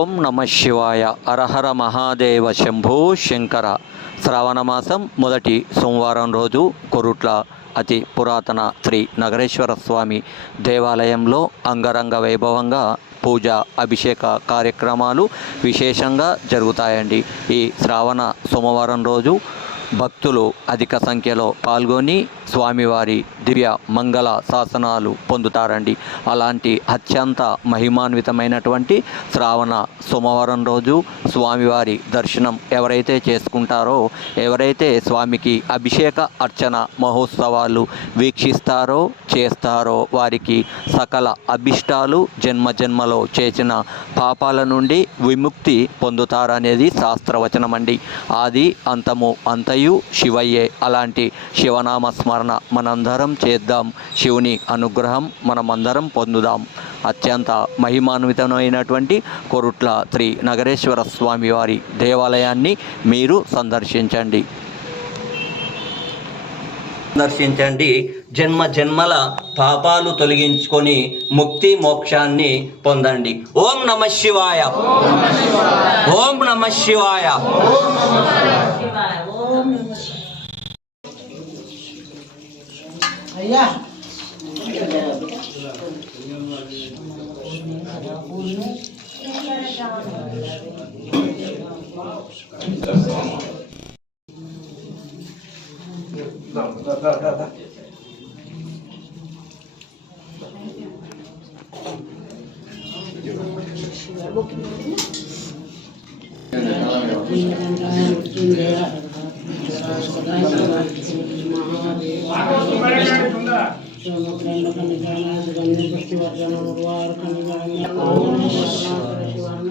ఓం నమ శివాయ. అరహర మహాదేవ శంభో శంకర. శ్రావణ మాసం మొదటి సోమవారం రోజు కొరుట్ల అతి పురాతన శ్రీ నగరేశ్వర స్వామి దేవాలయంలో అంగరంగ వైభవంగా పూజ అభిషేక కార్యక్రమాలు విశేషంగా జరుగుతాయండి. ఈ శ్రావణ సోమవారం రోజు భక్తులు అధిక సంఖ్యలో పాల్గొని స్వామివారి దివ్య మంగళ శాసనాలు పొందుతారండి. అలాంటి అత్యంత మహిమాన్వితమైనటువంటి శ్రావణ సోమవారం రోజు స్వామివారి దర్శనం ఎవరైతే చేసుకుంటారో ఎవరైతే స్వామికి అభిషేక అర్చన మహోత్సవాలు వీక్షిస్తారో చేస్తారో వారికి సకల అభిష్టాలు జన్మ జన్మలో చేసిన పాపాల నుండి విముక్తి పొందుతారనేది శాస్త్రవచనం అండి ఆది అంతము అంతయు శివయ్యే. అలాంటి శివనామ స్మరణ మనందరం చేద్దాం. శివుని అనుగ్రహం మనమందరం పొందుదాం. అత్యంత మహిమాన్వితమైనటువంటి కొరుట్ల శ్రీ నగరేశ్వర స్వామి వారి దేవాలయాన్ని మీరు సందర్శించండి. దర్శించండి జన్మ జన్మల పాపాలు తొలగించుకొని ముక్తి మోక్షాన్ని పొందండి. ఓం నమ శివాయ. ఓం నమ శివాయ అయ్యా ಶಿವರ್ಣ ಶಿವರ್ಣ